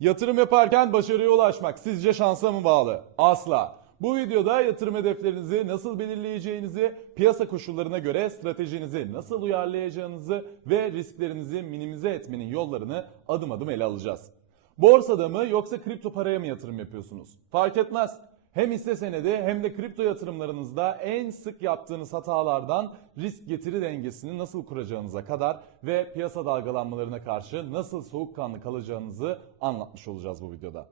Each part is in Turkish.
Yatırım yaparken başarıya ulaşmak sizce şansa mı bağlı? Asla. Bu videoda yatırım hedeflerinizi nasıl belirleyeceğinizi, piyasa koşullarına göre stratejinizi nasıl uyarlayacağınızı ve risklerinizi minimize etmenin yollarını adım adım ele alacağız. Borsada mı yoksa kripto paraya mı yatırım yapıyorsunuz? Fark etmez. Hem hisse senedi hem de kripto yatırımlarınızda en sık yaptığınız hatalardan risk getiri dengesini nasıl kuracağınıza kadar ve piyasa dalgalanmalarına karşı nasıl soğukkanlı kalacağınızı anlatmış olacağız bu videoda.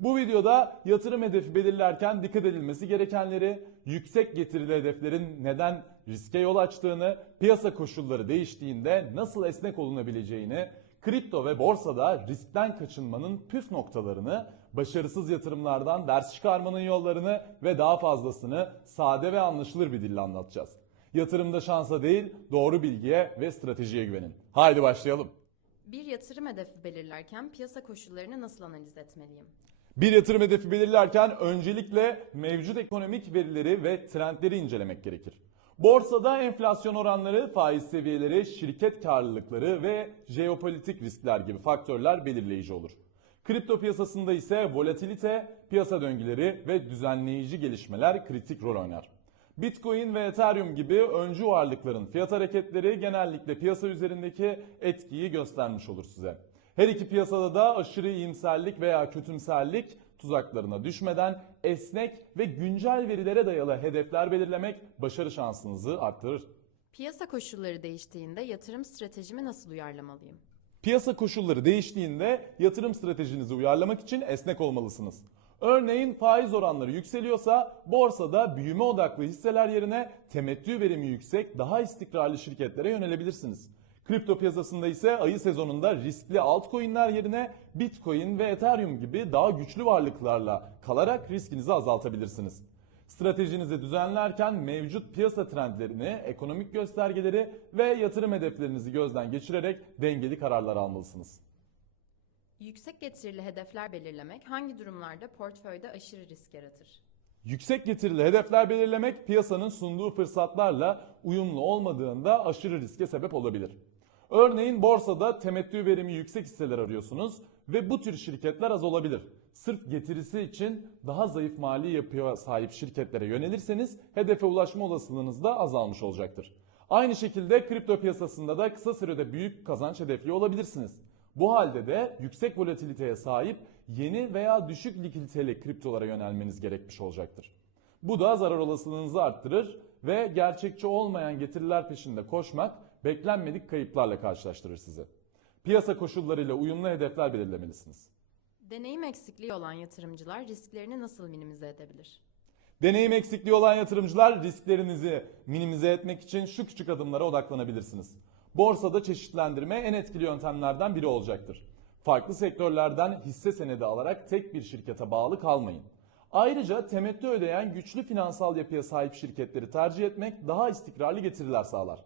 Bu videoda yatırım hedefi belirlerken dikkat edilmesi gerekenleri, yüksek getirili hedeflerin neden riske yol açtığını, piyasa koşulları değiştiğinde nasıl esnek olunabileceğini, kripto ve borsada riskten kaçınmanın püf noktalarını, başarısız yatırımlardan ders çıkarmanın yollarını ve daha fazlasını sade ve anlaşılır bir dille anlatacağız. Yatırımda şansa değil, doğru bilgiye ve stratejiye güvenin. Haydi başlayalım. Bir yatırım hedefi belirlerken piyasa koşullarını nasıl analiz etmeliyim? Bir yatırım hedefi belirlerken öncelikle mevcut ekonomik verileri ve trendleri incelemek gerekir. Borsada enflasyon oranları, faiz seviyeleri, şirket karlılıkları ve jeopolitik riskler gibi faktörler belirleyici olur. Kripto piyasasında ise volatilite, piyasa döngüleri ve düzenleyici gelişmeler kritik rol oynar. Bitcoin ve Ethereum gibi öncü varlıkların fiyat hareketleri genellikle piyasa üzerindeki etkiyi göstermiş olur size. Her iki piyasada da aşırı iyimserlik veya kötümserlik tuzaklarına düşmeden esnek ve güncel verilere dayalı hedefler belirlemek başarı şansınızı arttırır. Piyasa koşulları değiştiğinde yatırım stratejimi nasıl uyarlamalıyım? Piyasa koşulları değiştiğinde yatırım stratejinizi uyarlamak için esnek olmalısınız. Örneğin faiz oranları yükseliyorsa borsada büyüme odaklı hisseler yerine temettü verimi yüksek daha istikrarlı şirketlere yönelebilirsiniz. Kripto piyasasında ise ayı sezonunda riskli altcoin'ler yerine Bitcoin ve Ethereum gibi daha güçlü varlıklarla kalarak riskinizi azaltabilirsiniz. Stratejinizi düzenlerken mevcut piyasa trendlerini, ekonomik göstergeleri ve yatırım hedeflerinizi gözden geçirerek dengeli kararlar almalısınız. Yüksek getirili hedefler belirlemek hangi durumlarda portföyde aşırı risk yaratır? Yüksek getirili hedefler belirlemek piyasanın sunduğu fırsatlarla uyumlu olmadığında aşırı riske sebep olabilir. Örneğin borsada temettü verimi yüksek hisseler arıyorsunuz ve bu tür şirketler az olabilir. Sırf getirisi için daha zayıf mali yapıya sahip şirketlere yönelirseniz hedefe ulaşma olasılığınız da azalmış olacaktır. Aynı şekilde kripto piyasasında da kısa sürede büyük kazanç hedefli olabilirsiniz. Bu halde de yüksek volatiliteye sahip yeni veya düşük likiditeli kriptolara yönelmeniz gerekmiş olacaktır. Bu da zarar olasılığınızı arttırır ve gerçekçi olmayan getiriler peşinde koşmak beklenmedik kayıplarla karşılaştırır sizi. Piyasa koşullarıyla uyumlu hedefler belirlemelisiniz. Deneyim eksikliği olan yatırımcılar risklerini nasıl minimize edebilir? Deneyim eksikliği olan yatırımcılar risklerinizi minimize etmek için şu küçük adımlara odaklanabilirsiniz. Borsada çeşitlendirme en etkili yöntemlerden biri olacaktır. Farklı sektörlerden hisse senedi alarak tek bir şirkete bağlı kalmayın. Ayrıca temettü ödeyen güçlü finansal yapıya sahip şirketleri tercih etmek daha istikrarlı getiriler sağlar.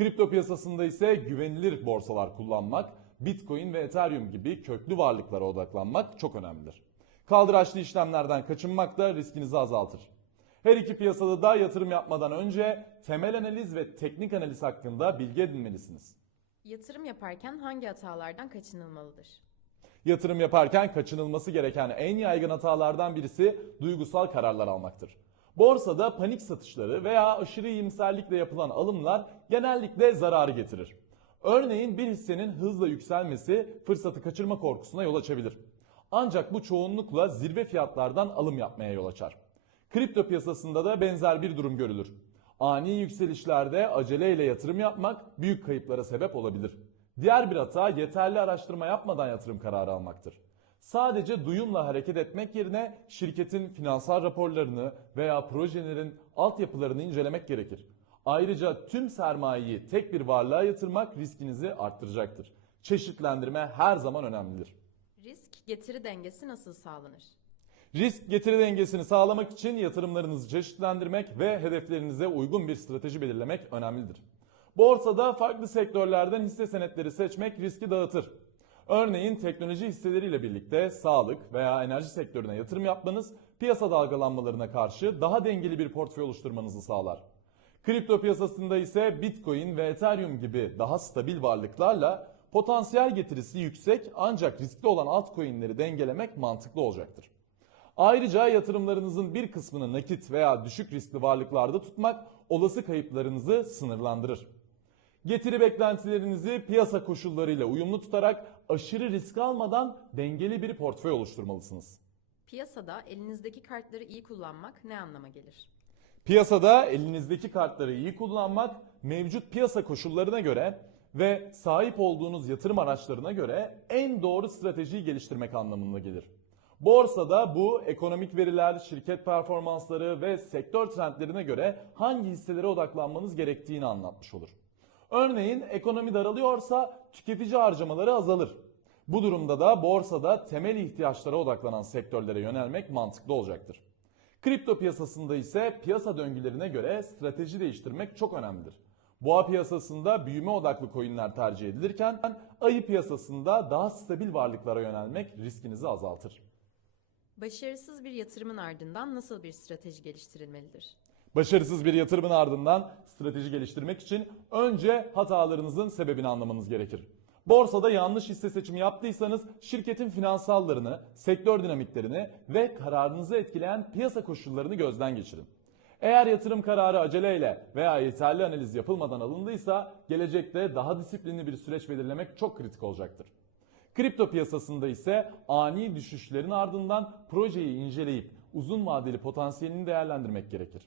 Kripto piyasasında ise güvenilir borsalar kullanmak, Bitcoin ve Ethereum gibi köklü varlıklara odaklanmak çok önemlidir. Kaldıraçlı işlemlerden kaçınmak da riskinizi azaltır. Her iki piyasada da yatırım yapmadan önce temel analiz ve teknik analiz hakkında bilgi edinmelisiniz. Yatırım yaparken hangi hatalardan kaçınılmalıdır? Yatırım yaparken kaçınılması gereken en yaygın hatalardan birisi duygusal kararlar almaktır. Borsada panik satışları veya aşırı iyimserlikle yapılan alımlar genellikle zararı getirir. Örneğin bir hissenin hızla yükselmesi fırsatı kaçırma korkusuna yol açabilir. Ancak bu çoğunlukla zirve fiyatlardan alım yapmaya yol açar. Kripto piyasasında da benzer bir durum görülür. Ani yükselişlerde aceleyle yatırım yapmak büyük kayıplara sebep olabilir. Diğer bir hata yeterli araştırma yapmadan yatırım kararı almaktır. Sadece duyumla hareket etmek yerine şirketin finansal raporlarını veya projelerin altyapılarını incelemek gerekir. Ayrıca tüm sermayeyi tek bir varlığa yatırmak riskinizi arttıracaktır. Çeşitlendirme her zaman önemlidir. Risk getiri dengesi nasıl sağlanır? Risk getiri dengesini sağlamak için yatırımlarınızı çeşitlendirmek ve hedeflerinize uygun bir strateji belirlemek önemlidir. Borsada farklı sektörlerden hisse senetleri seçmek riski dağıtır. Örneğin teknoloji hisseleriyle birlikte sağlık veya enerji sektörüne yatırım yapmanız piyasa dalgalanmalarına karşı daha dengeli bir portföy oluşturmanızı sağlar. Kripto piyasasında ise Bitcoin ve Ethereum gibi daha stabil varlıklarla potansiyel getirisi yüksek ancak riskli olan altcoin'leri dengelemek mantıklı olacaktır. Ayrıca yatırımlarınızın bir kısmını nakit veya düşük riskli varlıklarda tutmak olası kayıplarınızı sınırlandırır. Getiri beklentilerinizi piyasa koşullarıyla uyumlu tutarak aşırı risk almadan dengeli bir portföy oluşturmalısınız. Piyasada elinizdeki kartları iyi kullanmak ne anlama gelir? Piyasada elinizdeki kartları iyi kullanmak mevcut piyasa koşullarına göre ve sahip olduğunuz yatırım araçlarına göre en doğru stratejiyi geliştirmek anlamına gelir. Borsada bu ekonomik veriler, şirket performansları ve sektör trendlerine göre hangi hisselere odaklanmanız gerektiğini anlatmış olur. Örneğin ekonomi daralıyorsa tüketici harcamaları azalır. Bu durumda da borsada temel ihtiyaçlara odaklanan sektörlere yönelmek mantıklı olacaktır. Kripto piyasasında ise piyasa döngülerine göre strateji değiştirmek çok önemlidir. Boğa piyasasında büyüme odaklı coinler tercih edilirken ayı piyasasında daha stabil varlıklara yönelmek riskinizi azaltır. Başarısız bir yatırımın ardından nasıl bir strateji geliştirilmelidir? Başarısız bir yatırımın ardından strateji geliştirmek için önce hatalarınızın sebebini anlamanız gerekir. Borsada yanlış hisse seçimi yaptıysanız şirketin finansallarını, sektör dinamiklerini ve kararınızı etkileyen piyasa koşullarını gözden geçirin. Eğer yatırım kararı aceleyle veya yeterli analiz yapılmadan alındıysa gelecekte daha disiplinli bir süreç belirlemek çok kritik olacaktır. Kripto piyasasında ise ani düşüşlerin ardından projeyi inceleyip uzun vadeli potansiyelini değerlendirmek gerekir.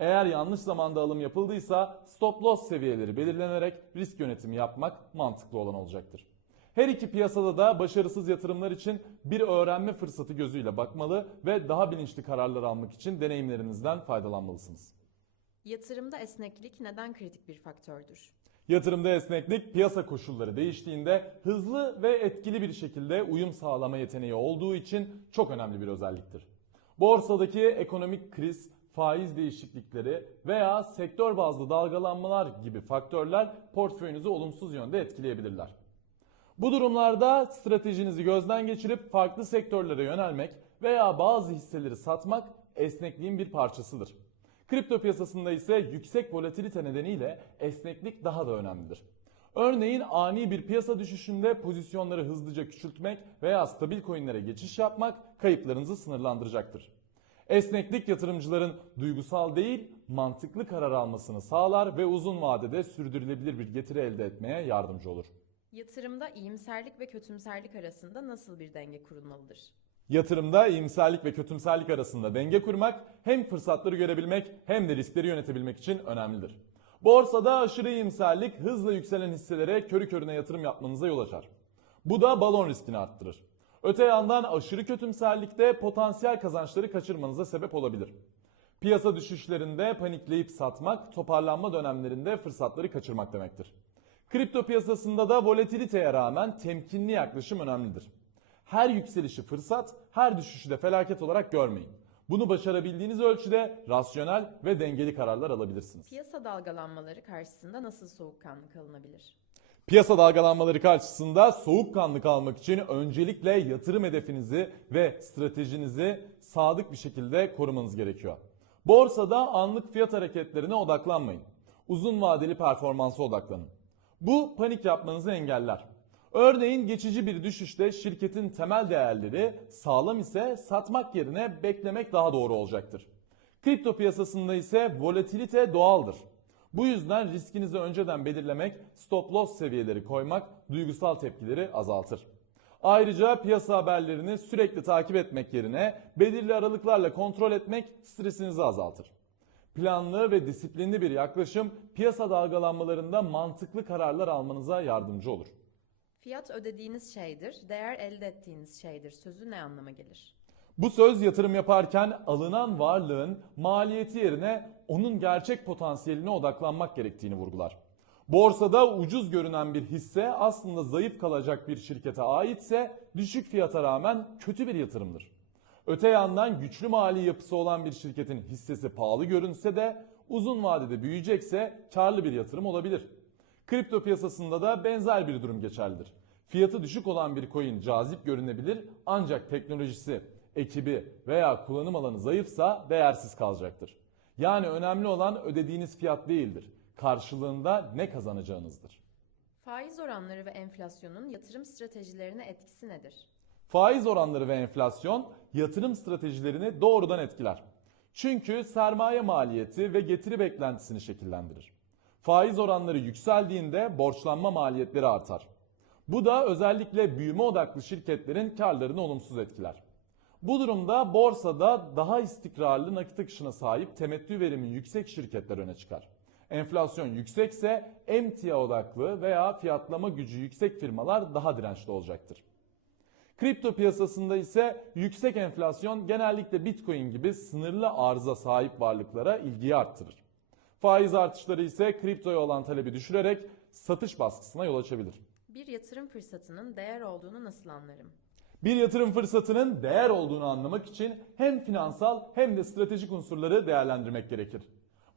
Eğer yanlış zamanda alım yapıldıysa stop loss seviyeleri belirlenerek risk yönetimi yapmak mantıklı olan olacaktır. Her iki piyasada da başarısız yatırımlar için bir öğrenme fırsatı gözüyle bakmalı ve daha bilinçli kararlar almak için deneyimlerinizden faydalanmalısınız. Yatırımda esneklik neden kritik bir faktördür? Yatırımda esneklik piyasa koşulları değiştiğinde hızlı ve etkili bir şekilde uyum sağlama yeteneği olduğu için çok önemli bir özelliktir. Borsadaki ekonomik kriz, faiz değişiklikleri veya sektör bazlı dalgalanmalar gibi faktörler portföyünüzü olumsuz yönde etkileyebilirler. Bu durumlarda stratejinizi gözden geçirip farklı sektörlere yönelmek veya bazı hisseleri satmak esnekliğin bir parçasıdır. Kripto piyasasında ise yüksek volatilite nedeniyle esneklik daha da önemlidir. Örneğin ani bir piyasa düşüşünde pozisyonları hızlıca küçültmek veya stabil coinlere geçiş yapmak kayıplarınızı sınırlandıracaktır. Esneklik yatırımcıların duygusal değil, mantıklı karar almasını sağlar ve uzun vadede sürdürülebilir bir getiri elde etmeye yardımcı olur. Yatırımda iyimserlik ve kötümserlik arasında nasıl bir denge kurulmalıdır? Yatırımda iyimserlik ve kötümserlik arasında denge kurmak hem fırsatları görebilmek hem de riskleri yönetebilmek için önemlidir. Borsada aşırı iyimserlik hızla yükselen hisselere körü körüne yatırım yapmanıza yol açar. Bu da balon riskini arttırır. Öte yandan aşırı kötümserlikte potansiyel kazançları kaçırmanıza sebep olabilir. Piyasa düşüşlerinde panikleyip satmak, toparlanma dönemlerinde fırsatları kaçırmak demektir. Kripto piyasasında da volatiliteye rağmen temkinli yaklaşım önemlidir. Her yükselişi fırsat, her düşüşü de felaket olarak görmeyin. Bunu başarabildiğiniz ölçüde rasyonel ve dengeli kararlar alabilirsiniz. Piyasa dalgalanmaları karşısında nasıl soğukkanlı kalınabilir? Piyasa dalgalanmaları karşısında soğukkanlı kalmak için öncelikle yatırım hedefinizi ve stratejinizi sadık bir şekilde korumanız gerekiyor. Borsada anlık fiyat hareketlerine odaklanmayın. Uzun vadeli performansa odaklanın. Bu panik yapmanızı engeller. Örneğin geçici bir düşüşte şirketin temel değerleri sağlam ise satmak yerine beklemek daha doğru olacaktır. Kripto piyasasında ise volatilite doğaldır. Bu yüzden riskinizi önceden belirlemek, stop loss seviyeleri koymak duygusal tepkileri azaltır. Ayrıca piyasa haberlerini sürekli takip etmek yerine belirli aralıklarla kontrol etmek stresinizi azaltır. Planlı ve disiplinli bir yaklaşım piyasa dalgalanmalarında mantıklı kararlar almanıza yardımcı olur. Fiyat ödediğiniz şeydir, değer elde ettiğiniz şeydir sözü ne anlama gelir? Bu söz yatırım yaparken alınan varlığın maliyeti yerine onun gerçek potansiyeline odaklanmak gerektiğini vurgular. Borsada ucuz görünen bir hisse aslında zayıf kalacak bir şirkete aitse düşük fiyata rağmen kötü bir yatırımdır. Öte yandan güçlü mali yapısı olan bir şirketin hissesi pahalı görünse de uzun vadede büyüyecekse karlı bir yatırım olabilir. Kripto piyasasında da benzer bir durum geçerlidir. Fiyatı düşük olan bir coin cazip görünebilir ancak teknolojisi, ekibi veya kullanım alanı zayıfsa değersiz kalacaktır. Yani önemli olan ödediğiniz fiyat değildir. Karşılığında ne kazanacağınızdır. Faiz oranları ve enflasyonun yatırım stratejilerine etkisi nedir? Faiz oranları ve enflasyon yatırım stratejilerini doğrudan etkiler. Çünkü sermaye maliyeti ve getiri beklentisini şekillendirir. Faiz oranları yükseldiğinde borçlanma maliyetleri artar. Bu da özellikle büyüme odaklı şirketlerin karlarını olumsuz etkiler. Bu durumda borsada daha istikrarlı nakit akışına sahip temettü verimi yüksek şirketler öne çıkar. Enflasyon yüksekse emtia odaklı veya fiyatlama gücü yüksek firmalar daha dirençli olacaktır. Kripto piyasasında ise yüksek enflasyon genellikle Bitcoin gibi sınırlı arıza sahip varlıklara ilgiyi arttırır. Faiz artışları ise kriptoya olan talebi düşürerek satış baskısına yol açabilir. Bir yatırım fırsatının değer olduğunu nasıl anlarım? Bir yatırım fırsatının değer olduğunu anlamak için hem finansal hem de stratejik unsurları değerlendirmek gerekir.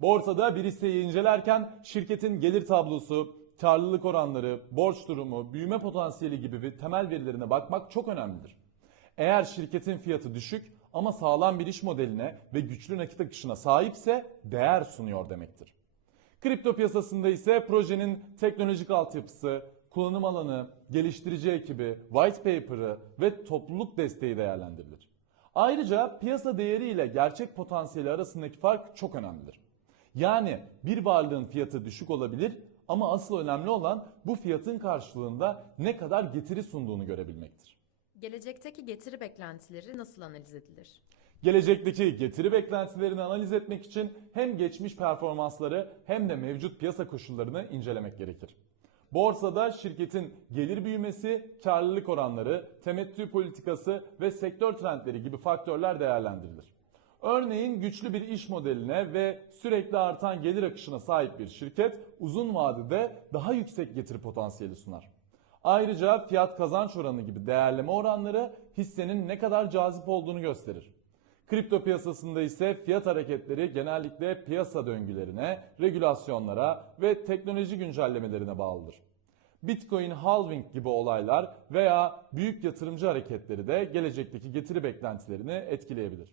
Borsada bir hisseyi incelerken şirketin gelir tablosu, karlılık oranları, borç durumu, büyüme potansiyeli gibi temel verilerine bakmak çok önemlidir. Eğer şirketin fiyatı düşük ama sağlam bir iş modeline ve güçlü nakit akışına sahipse değer sunuyor demektir. Kripto piyasasında ise projenin teknolojik altyapısı, kullanım alanı, geliştirici ekibi, white paper'ı ve topluluk desteği değerlendirilir. Ayrıca piyasa değeri ile gerçek potansiyeli arasındaki fark çok önemlidir. Yani bir varlığın fiyatı düşük olabilir ama asıl önemli olan bu fiyatın karşılığında ne kadar getiri sunduğunu görebilmektir. Gelecekteki getiri beklentileri nasıl analiz edilir? Gelecekteki getiri beklentilerini analiz etmek için hem geçmiş performansları hem de mevcut piyasa koşullarını incelemek gerekir. Borsada şirketin gelir büyümesi, karlılık oranları, temettü politikası ve sektör trendleri gibi faktörler değerlendirilir. Örneğin güçlü bir iş modeline ve sürekli artan gelir akışına sahip bir şirket uzun vadede daha yüksek getiri potansiyeli sunar. Ayrıca fiyat kazanç oranı gibi değerleme oranları hissenin ne kadar cazip olduğunu gösterir. Kripto piyasasında ise fiyat hareketleri genellikle piyasa döngülerine, regülasyonlara ve teknoloji güncellemelerine bağlıdır. Bitcoin halving gibi olaylar veya büyük yatırımcı hareketleri de gelecekteki getiri beklentilerini etkileyebilir.